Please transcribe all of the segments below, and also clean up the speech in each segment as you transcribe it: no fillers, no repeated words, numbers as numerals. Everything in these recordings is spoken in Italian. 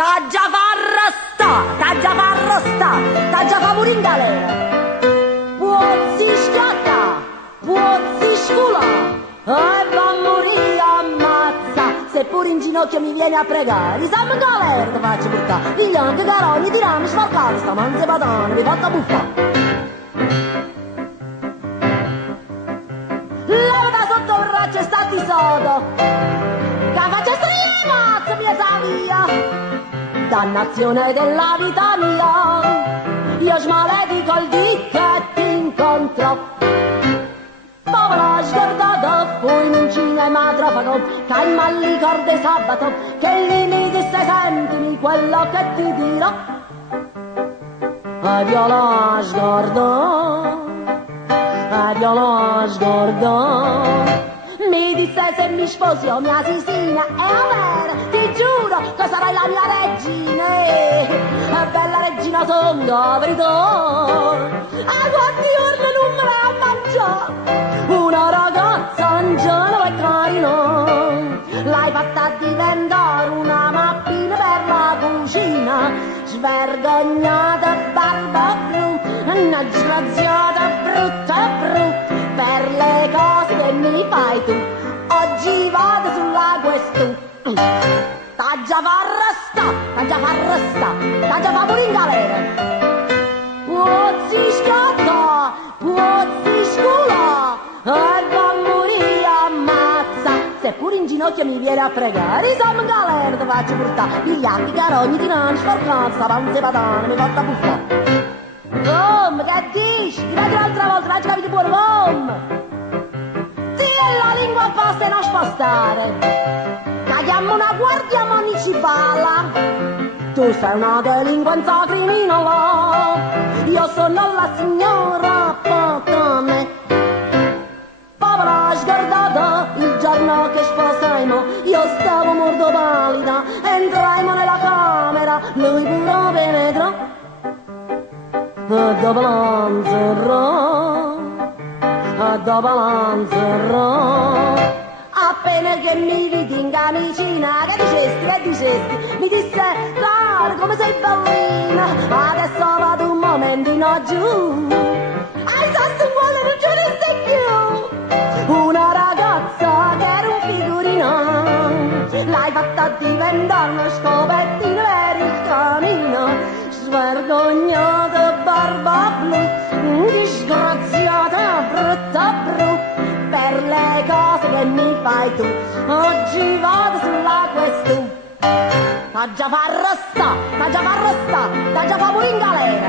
T'ha già fa pure in galera. Puozzi scatta, puozzi scula, e va a morire ammazza. Se pure in ginocchio mi vieni a pregare, siamo in galera, ti faccio portare. Figliano che carogni, tirami, sfalcate, sta manze patane, vi fatta buffa. Levata sotto il braccio e stati sotto, che faccia strima, mia savia. Dannazione della vita mia, io smaledico il dì che ti incontro. Povera sguardata, poi in cinema trovato, calma al licor di sabato, che lì mi disse sentimi quello che ti dirò. E viola sguardo, e viola sguardo. Mi disse se mi sposi o mia sisina, e a ver, ti giuro che sarai la mia regina, e bella regina son la verità. E quanti giorni non me la mangiare, una ragazza ingenua e carina, l'hai fatta diventare una mappina per la cucina, svergognata barba blu, una disgraziata brutta bru, per le cose che mi fai tu, oggi vado sulla questo. T'ha già fa pure in galera. Puozzi scatta, puozzi scula, e va a morire ammazza. Se pure in ginocchio mi viene a pregare, siamo in galera, ti faccio portare. Vigliacchi, carogni, tirani, sforcanza, panze patane, mi fatta buffare. Che dici? Ti vedo un'altra volta, non ci capite pure, sì, e la lingua apposta e non spostare. Caghiamo una guardia municipale, tu sei una delinquenza criminale, io sono la signora Patane. Povera sguardata, il giorno che sposaimo, io stavo molto pallida, entraimo nella camera, lui pure penetrò. Dopo l'anzerò, appena che mi vidi in camicina, che dicesti, mi disse, Clara, come sei bellina, adesso vado un momentino giù, ai sassuoli non ce ne sei più, una ragazza che era un figurino, l'hai fatta diventare una scopertina per il camino. Svergognata barba blu, disgraziata brutta bru, per le cose che mi fai tu, oggi vado sulla questo. T'ha già fa pure in galera.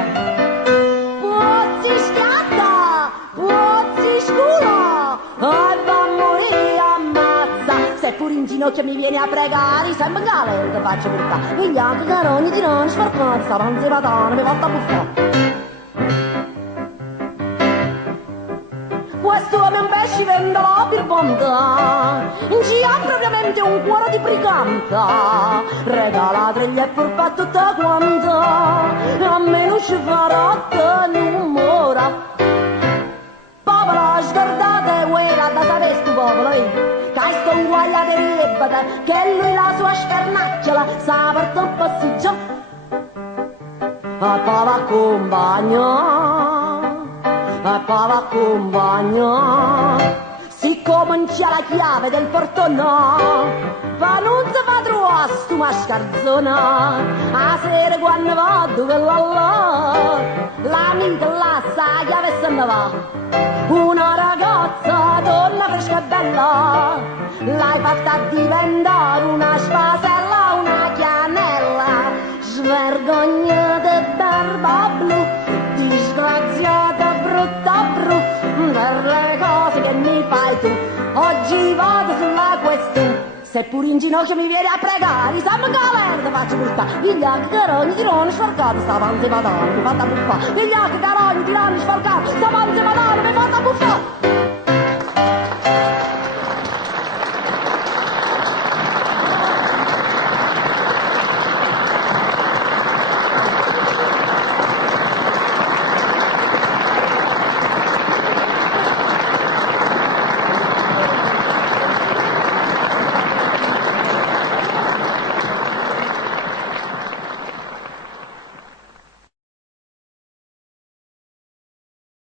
Puozzi scatta, puozzi scula, e va a morire ammazza. Se pure in ginocchio mi vieni a pregare, sempre in galera ti faccio portare. Vigliacchi, carogni, tirani, sforcanza, panze patane, mi fatta buffare. Questo è un pesce vendola per bontà, ci ha propriamente un cuore di briganta, regalateli e furba tutta quanta, a me non ci farà tenumora. Povera sguardate, guerra da sapere stu popolo, che sto uguaglia di riebata, che lui la sua sfernacchiola sa per tutto passeggio. A pava accompagna, si comincia la chiave del portone, ma non si fa trovare stu mascarzona, a sera quando vado che l'amica là sa chiave se ne va, una ragazza, donna fresca e bella, l'hai fatta diventare una spasella, una chianella, svergognata barba blu, disgraziata brutta bru, per le cose che mi fai tu, oggi vado sulla questo. Se pure in ginocchio mi vieni a pregare, siamo in galera, ti faccio portare. Vigliacchi, carogni, tirani, sforcati, sta panze patane, mi fatta buffare. Vigliacchi, carogni, tirani, sforcati, sta panze patane, mi fatta buffare.